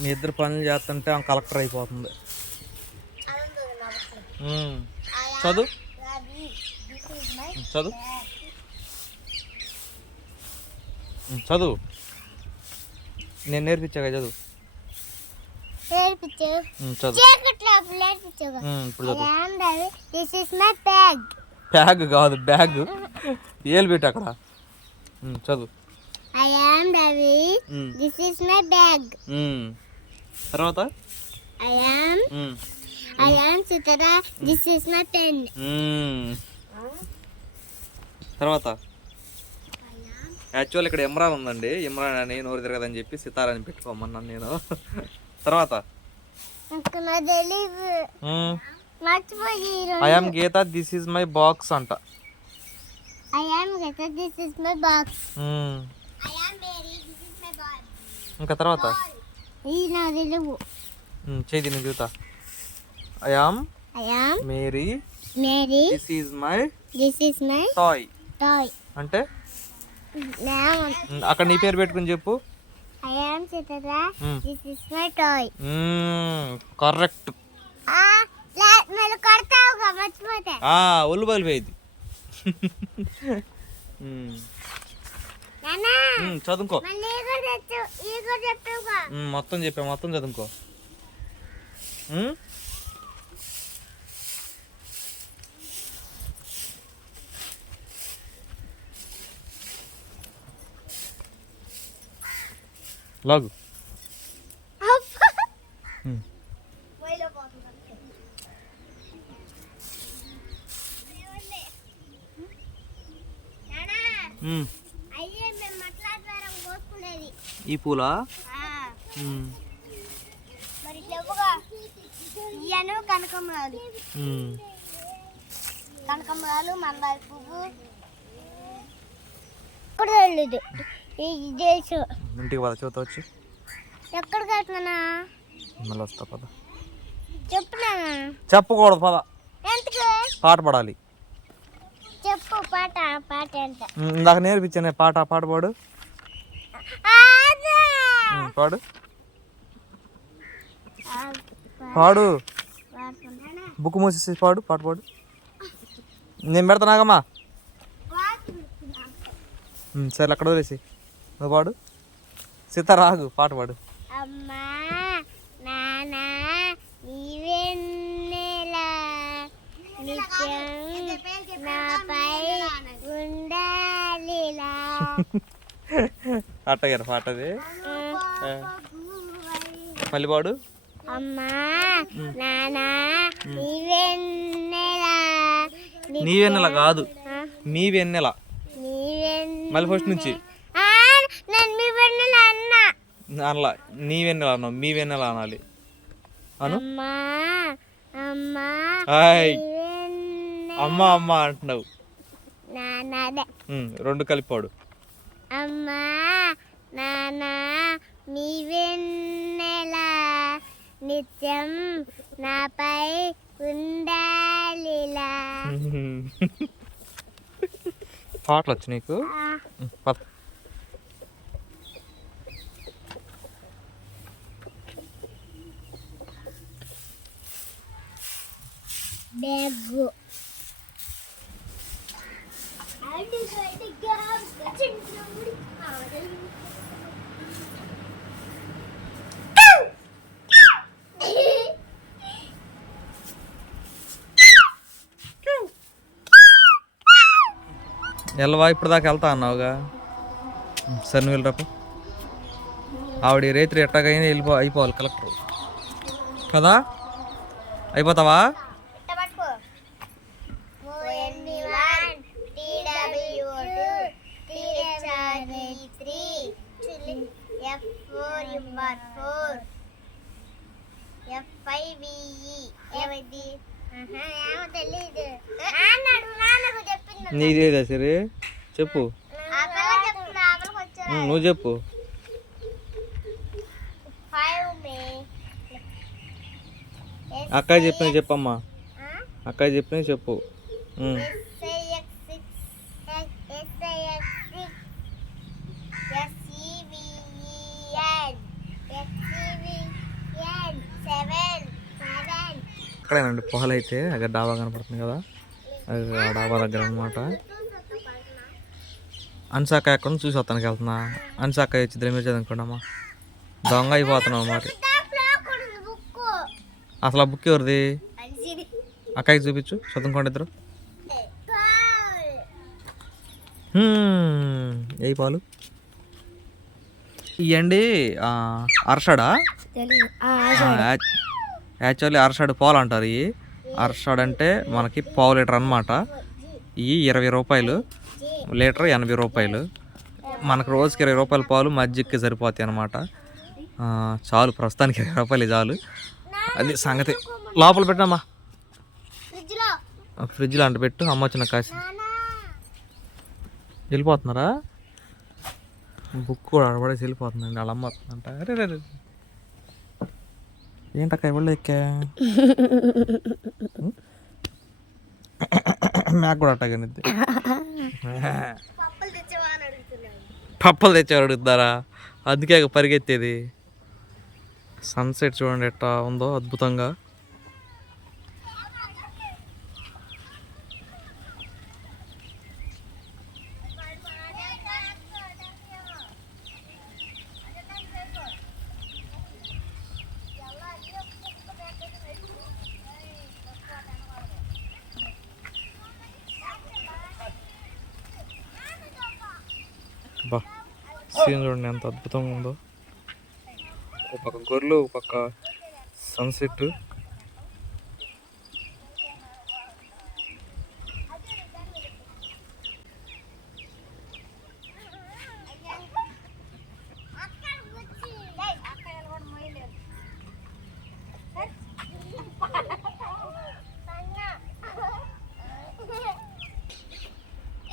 మీ ఇద్దరు పనులు చేస్తుంటే ఆమె కలెక్టర్ అయిపోతుంది. చదువు? చదువు? చదువు? నేను నేర్పించాగా చదువు? బ్యాగ్ బ్యాగ్ కాదు బ్యాగ్. ఏలు పెట్టు అక్కడ. చదువు. I am Ravi this is my bag. తర్వాత? I am um, I am సుతరా this is my pen um. తర్వాత? యాక్చువల్ ఇక్కడ ఇమ్రాన్ ఉందండి. ఇమ్రాన్ అని నోరు తిరగదని చెప్పి సితార్ అని పెట్టుకోమన్నాను నేను. తర్వాత? ఇంకా నా తెలియదు మర్చిపోయి I am Geetha this my box అంట. Is my box my ball ఇంకా తర్వాత? ఇది నా తెలుగు నేను చూతా I am I am Mary Mary this is my this is my toy toy అంటే? అక్కడ నీ పేరు పెట్టుకుని చెప్పు. Hmm. This is my toy. Correct ఆ మళ్ళీ కొడతావుగా మర్చిపోతే. ఒళ్ళు బలిపోయింది. నానా చదువుకో. మొత్తం చెప్పా మొత్తం చదువుకో? లాగు. ఉమ్. నానా ఉమ్. అయ్యే మేము మట్లా ద్వారా కోసుకునేది ఈ పూలా? మందార పువ్వు. ఇంటికి పద చూత వచ్చి. ఎక్కడ కట్టినా మళ్ళీ వస్తా పద. చెప్పునా చెప్పకూడదు పద. పాట పాడాలి. చెప్పు పాట పాట ఎంత? ఇందాక నేర్పించానే పాట పాట పాడు. పాడు. పాడు. బుక్ మూసేసి పాడు పాట పాడు. నేను పెడతానాగమ్మా సరే అక్కడ వదిలేసి. నువ్వు పాడు. సీత రాగు పాట పాడు. అమ్మా నాన్న నీవెన్నెలా నిత్యం నాపై ఉండాలిలా. అట్టగారు పాట అది ఆ. మళ్ళీ పాడు అమ్మా నీ వెన్నెల? కాదు. మీ వెన్నెల. మళ్ళీ ఫస్ట్ నుంచి. నేను అనలా నీ వెన్నెల అన్నావు మీ వెన్నెల అనాలి. అను? అమ్మా అమ్మా అంటున్నావు. రెండు కలిపి పాడు అమ్మా నాన్న నీవెన్నెలా నిత్యం నాపై ఉండాలిలా? పాటలు వచ్చు నీకు? ఆ, ఉమ్, పద. ఎల్వా వెళ్ళవా ఇప్పుడు దాకా వెళ్తా అన్నావుగా సరే నువ్వు వెళ్ళరాపు ఆవిడ రైతులు ఎట్టాగైనా వెళ్ళిపో అయిపోవాలి కలెక్టర్ కదా అయిపోతావా పట్టుకో నీదేదా సరే చెప్పు నువ్వు చెప్పు అక్క చెప్పిన చెప్పమ్మా అక్క చెప్పిన చెప్పు అక్కడేనండి పొహలైతే అక్కడ డాబా కనపడుతుంది కదా డాబా దగ్గర అనమాట అన్సాక ఎక్కడ చూసి వస్తానికి వెళ్తున్నా? అన్సాక వచ్చి మీరు చదువుకోండమ్మా. దొంగ అయిపోతున్నావు మరి అసలు ఆ బుక్ ఎవరిది? అక్కకి చూపించు చదువుకోండి ఇద్దరు. ఏ పాలు. ఇవ్వండి అర్షడా? యాక్చువల్లీ అరషాడు పాలు అంటారు ఇవి అరషాడు అంటే మనకి పావు లీటర్ అనమాట ఇవి ఇరవై రూపాయలు లీటర్ ఎనభై రూపాయలు. మనకు రోజుకి ఇరవై రూపాయల పాలు మజ్జిగకి సరిపోతాయి అనమాట చాలు ప్రస్తుతానికి ఇరవై రూపాయలు చాలు. అది సంగతి. లోపల పెట్టమ్మా. ఫ్రిడ్జ్లో. అంట పెట్టు అమ్మ వచ్చిన కాసి. నానా వెళ్ళిపోతున్నారా? బుక్ కూడా ఆడబడేసి వెళ్ళిపోతుందండి వాళ్ళ అమ్మ వస్తుందంట. అరే రే. ఏంటక్క ఎవరు ఎక్కా నాకు కూడా అట్టగనిద్ది పప్పులు తెచ్చేవారు అడుగుతారా అందుకే పరిగెత్తేది సన్సెట్ చూడండి ఎట్టా ఉందో అద్భుతంగా బా సీన్ చూడండి ఎంత అద్భుతంగా ఉందో. ఒక పక్క గొర్రెలు ఒక పక్క సన్సెట్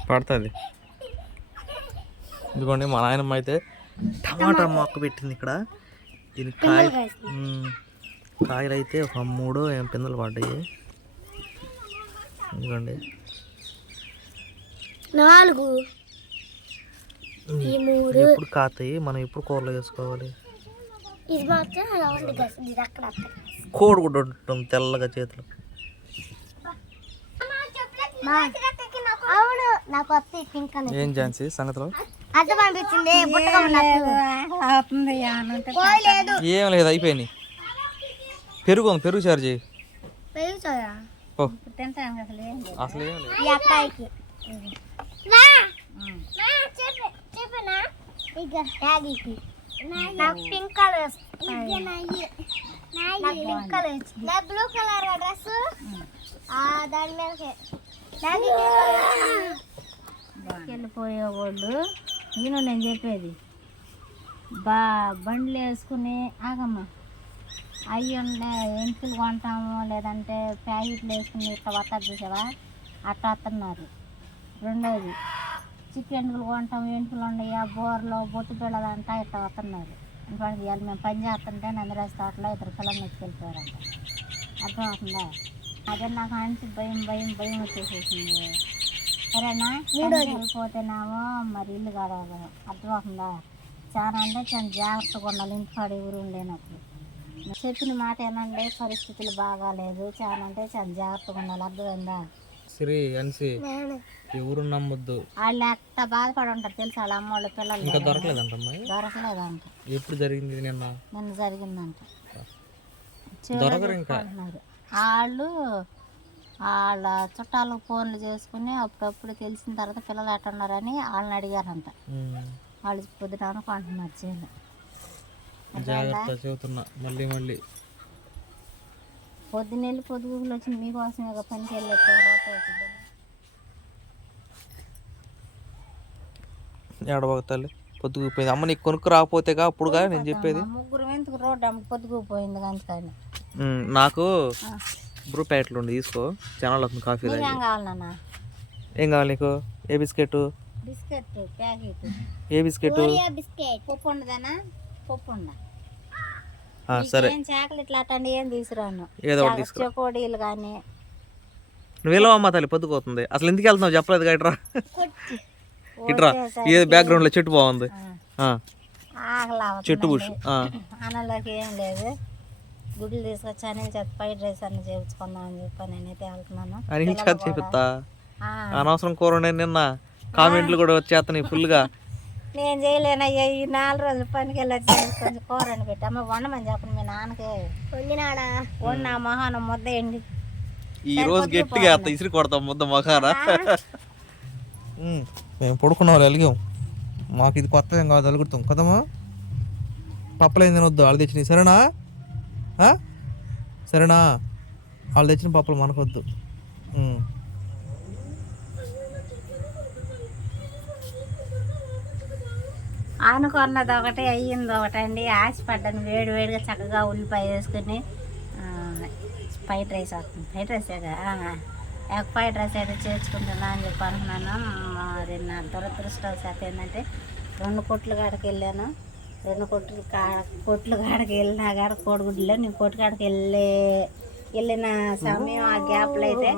పడుతుంది. ఇదిగోండి మా నాయనమ్మ అయితే టమాటా మొక్క పెట్టింది ఇక్కడ. దీనికి కాయ. కాయలు. అయితే ఒక మూడు ఏం పిందెలు పడ్డాయి. ఇదిగోండి. నాలుగు. ఎప్పుడు కాతాయి? మనం ఎప్పుడు కూరలో వేసుకోవాలి? కోడి కూడా ఉంటుంది తెల్లగా చేతిలో. ఏం ఝాన్సీ సంగతిలో? అర్థ పంపించింది బుట్టగా ఉన్నట్టు లేదు ఏం లేదు అయిపోయినాయి పెరుగు ఉంది పెరుగు చేయి. అసలు ఏం లేదు. అబ్బాయికి. నాకు పింక్ కలర్ నాకు పింక్ కలర్ నా బ్లూ కలర్ డ్రెస్ దాని మీద వెళ్ళిపోయేవాళ్ళు. నేను నేను చెప్పేది. బా బండ్లు వేసుకుని ఆగమ్మా. అవి ఉండే ఎంటులు కొంటాము లేదంటే ప్యాకెట్లు వేసుకుని ఇట్లా వస్తారు చూసావా? అట్లా వస్తున్నారు రెండోది చికెన్ ఎంటుకలు కొంటాము ఎంటుకలు ఉండయా? బోర్లో బొట్టు పిల్లలంట ఇట్లా వస్తున్నారు ఇంకోటి ఇవాళ మేము పని చేస్తుంటే నందిరాజ్ తోటలో ఇద్దరు పిల్లలు ఎత్తుకెళ్ళిపోయారంట అర్థమవుతుందా? అదే నాకు అంచి భయం భయం భయం వచ్చేసేసింది. సరేనా? వెళ్ళిపోతేనేమో మరి ఇల్లు గడవదు అర్థమవుతుందా? చాలా అంటే చాలా జాగ్రత్తగా ఉండాలి. ఇంటికాడ ఎవరు లేనప్పుడు నువ్వు చెప్పిన మాట ఏనండి పరిస్థితులు బాగాలేదు. చాలా అంటే చాలా జాగ్రత్తగా ఉండాలి. అర్థమైందా? అన్సి ఎవరు నమ్మొద్దు. వాళ్ళు ఎట్ట బాధపడి ఉంటారు తెలుసా? వాళ్ళ అమ్మ వాళ్ళ పిల్లలు ఇంకా దొరకలేదంటమ్మా? దొరకలేదంట. ఎప్పుడు జరిగింది ఇది నిన్న? నిన్న జరిగిందంట. దొరకరు ఇంకా. వాళ్ళు వాళ్ళ చుట్టాలకు ఫోన్లు చేసుకుని అప్పుడప్పుడు తెలిసిన తర్వాత పిల్లలు ఎట్ట ఉన్నారని వాళ్ళని అడిగారంట. వాళ్ళు పొద్దున అనుకుంటున్నారు చేయలే జాగ్రత్త చెబుతున్నా మళ్ళీ మళ్ళీ. పొద్దున్న వెళ్ళి పొద్దుగులు వచ్చింది మీకోసం ఇక పనికి వెళ్ళి తర్వాత తల్లి? పొద్దుకుపోయింది అమ్మ నీకు కొనుక్కు రాకపోతేగా అప్పుడుగా నేను చెప్పేది? ముగ్గురు ఎందుకు రోడ్డు అమ్మ కానీ. నాకు బ్రూ ప్యాకెట్లు ఉండి తీసుకో. జనాలు వస్తుంది కాఫీ ఏం కావాలన్నా ఏం కావాలి నీకు? ఏ బిస్కెట్ బిస్కెట్ ప్యాకెట్ ఏ బిస్కెట్. బిస్కెట్ పప్పు ఉండదేనా పప్పు సరే. ఏం తీసుకురాను ఏదో ఒకటి తీసుకురా. చెకోడీలు కానీ నువ్వు ఎలా అమ్మా తల్లి? పొద్దుకోతుంది అసలు ఎందుకు వెళ్తున్నావు? చెప్పలేదు ఇట్రా. ఇట్రా. ఏ బ్యాక్గ్రౌండ్లో చెట్టు బాగుంది. చెట్టు బుష్ ఆ. అన్నలోకి ఏం లేదు. గుడ్లు తీసుకొచ్చి అని చేత ఫ్రైడ్ రైస్ అన్న చేయించుకుందాం అని చెప్పి నేనైతే వెళ్తున్నాను. అని ఆ, అనవసరం కూర వండాను నిన్న. కామెంట్లు కూడా వచ్చేస్తున్నాయి ఫుల్గా నేను చేయలేనయ్యా ఈ నాలుగు రోజులు పనికి వెళ్ళొచ్చి కొంచెం కూర అని పెట్టి. అమ్మ వండమని చెప్పండి మీ నాన్నకి. పొందినాడా వండి నా మొహాన ముద్ద ఎండి ఈ రోజు గట్టిగా అత్త ఇసిరి కొడతాం ముద్ద మకారా మేము పడుకున్న వాళ్ళు అలిగాం మాకు ఇది కొత్త ఏం కాదు అలుగుతాం. కదమ్మా? పప్పులు ఏం తినొద్దు వాళ్ళు తెచ్చినవి. సరేనా? సరేనా? వాళ్ళు తెచ్చిన పప్పులు మనకొద్దు. అనుకున్నది ఒకటి అయ్యింది ఒకటి అండి. ఆశపడ్డాను వేడి వేడిగా చక్కగా ఉల్లిపాయ వేసుకుని ఫ్రైడ్ రైస్ అవుతుంది fried rice egg fried rice అయితే చేసుకుంటున్నా అని చెప్పి అనుకున్నాను. మరి నా దురదృష్టవశాత్ ఏంటంటే రెండు కొట్లు కాడికి వెళ్ళాను. రెండు కొట్లు కా కొట్లు కాడికి వెళ్ళినా కాడ కోడిగుడ్లో నేను కొట్టు కాడికి వెళ్ళే వెళ్ళిన సమయం ఆ గ్యాప్లో అయితే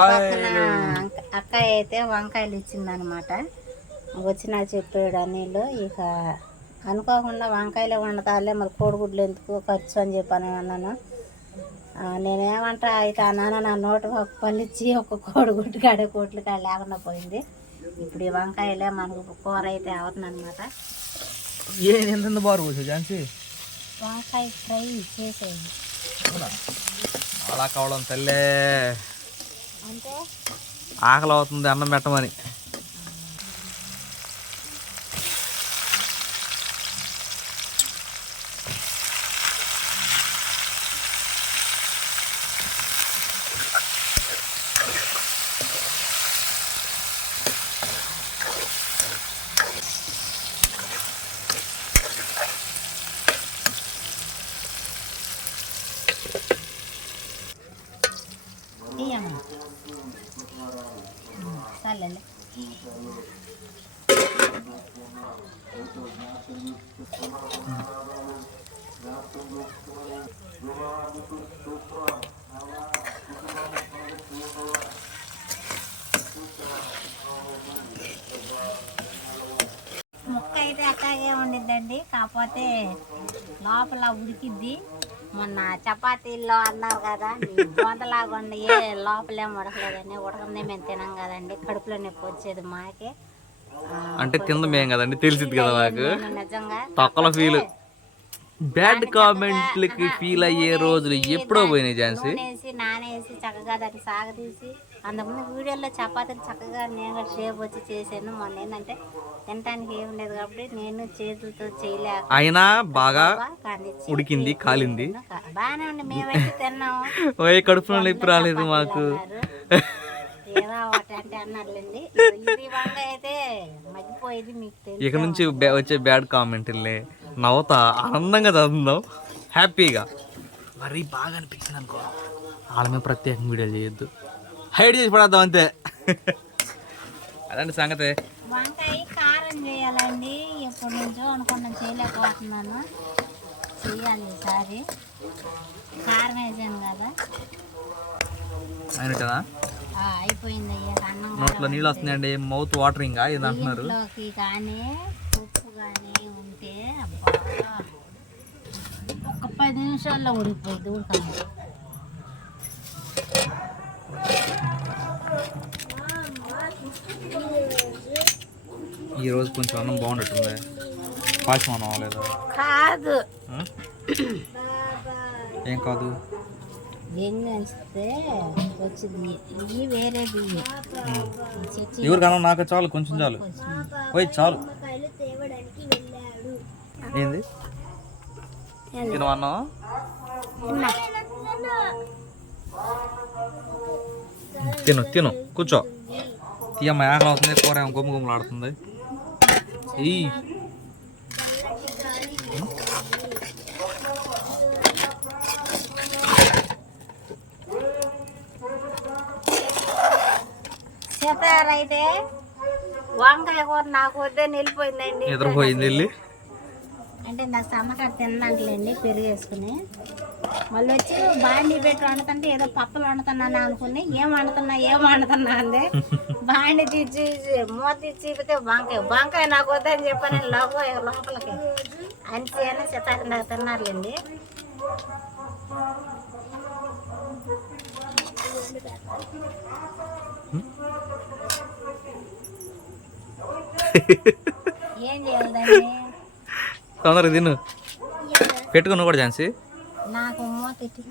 పక్కన అంక- అక్కయ్య అయితే వంకాయలు ఇచ్చిందనమాట వచ్చి నాకు చెప్పాడు అనిలు ఇక అనుకోకుండా వంకాయలే వండుతాలే మరి కోడిగుడ్లు ఎందుకు ఖర్చు అని చెప్పాను అన్నాను. నేనేమంటా అయితే అన్నాను నా నోటు ఒక పళ్ళిచ్చి ఒక కోడిగుడ్డు కాడే కోట్లు కాడ లేకుండా పోయింది. ఇప్పుడు ఈ వంకాయలే మనకు కూర అయితే అవుతుంది అనమాట ఏ ఎంత బారు కూర్చో ఝాన్సీ వంకాయ ఫ్రై చేసేది అలా కావడం తల్లే అంటే ఆకలి అవుతుంది అన్నం పెట్టమని తీయమ్మ సర్లే ముక్క అయితే అట్లాగే ఉండిద్దండి. కాకపోతే లోపల ఉడికిద్ది. మొన్న చపాతీల్లో అన్నారు కదా బొందలాగా ఉండి లోపలేం ఉడకలేదండి ఉడకందే మేము తినాం కదండి. కడుపులో నొప్పి వచ్చేది మాకే. అంటే తిందమేం కదండి తెలిసింది కదా నాకు తొక్కల ఫీల్ బ్యాడ్ కామెంట్లకి ఫీల్ అయ్యే రోజులు ఎప్పుడో పోయినాయి ఝాన్సీ. నూనెసి నానేసి చక్కగా దాన్ని సాగదీసి అంతకుముందు వీడియోలో చపాతీలు చక్కగా నేను షేప్ వచ్చి చేశాను. మొన్న ఏంటంటే తినడానికి ఏం లేదు కాబట్టి నేను చేతులతో చేయలేక అయినా బాగా ఉడికింది కాలింది. బాగానే ఉండి మేమైతే తిన్నాము. కడుపులో నొప్పి రాలేదు మాకు. ఏదో ఒకటి అంటే అన్నారులేండి ఇది వంగ అయితే మగ్గిపోయేది మీకు తెలుసు? ఇక నుంచి బ్యా- వచ్చే బ్యాడ్ కామెంట్లే. నవ్వుతా ఆనందంగా చదువుదాం హ్యాపీగా. మరీ బాగా అనిపించింది అనుకో. వాళ్ళ మీద ప్రత్యేకంగా వీడియో చేయొద్దు. హైడ్ చేసి పడేద్దాం అంతే. అదండి సంగతి. వంకాయ కారం చేయాలండి. ఎప్పటి నుంచో అనుకున్నాను చేయలేకపోతున్నాను. చేయాలి ఈసారి. కారం వేసాను కదా. అయిన కదా నోట్లో నీళ్ళు వస్తున్నాయండి. మౌత్ వాటరింగ్ ఇది అంటున్నారు? ఒక పది నిమిషాల్లో ఉడికిపోయింది ఉడకండి ఈ రోజు కొంచెం అన్నం బాగుండట్టుంది? పాయసం అన్నం కాదు? ఏం కాదు? ఏం చేస్తే వచ్చింది? ఇవి వేరే బియ్యం. చచ్చి ఎవరికి అన్నం నాకు చాలు కొంచెం చాలు. పోయి చాలు. ఏంది? తినవన్నా తిను తిను. కూర్చో. తీయమ్మ ఆకలి అవుతుంది కూర ఏమో గుమ్మ గుమ్మలాడుతుంది ఈ అయితే వంకాయ కూర నాకు వద్దే నిలిపోయిందండి. నిద్రపోయింది వెళ్ళి. అంటే నాకు సమ్మకాడ తినడానికిలేండి పెరుగు వేసుకుని. మళ్ళీ వచ్చి బాండీ పెట్టి వండుతుంటే ఏదో పప్పులు వండుతున్నాను అనుకుని ఏం వండుతున్నా ఏం వండుతున్నా అంది. బాండి తీసి మూత చూపితే వంకాయ వంకాయ నాకు వద్దని చెప్పని. లోపల లోపలికి అంతే అని చిత్తాకి నాకు తిన్నారులేండి. ఏం చేయాలి దాన్ని తొందరగా తిను. పెట్టుకుని కూడా నాకు ఇట్టి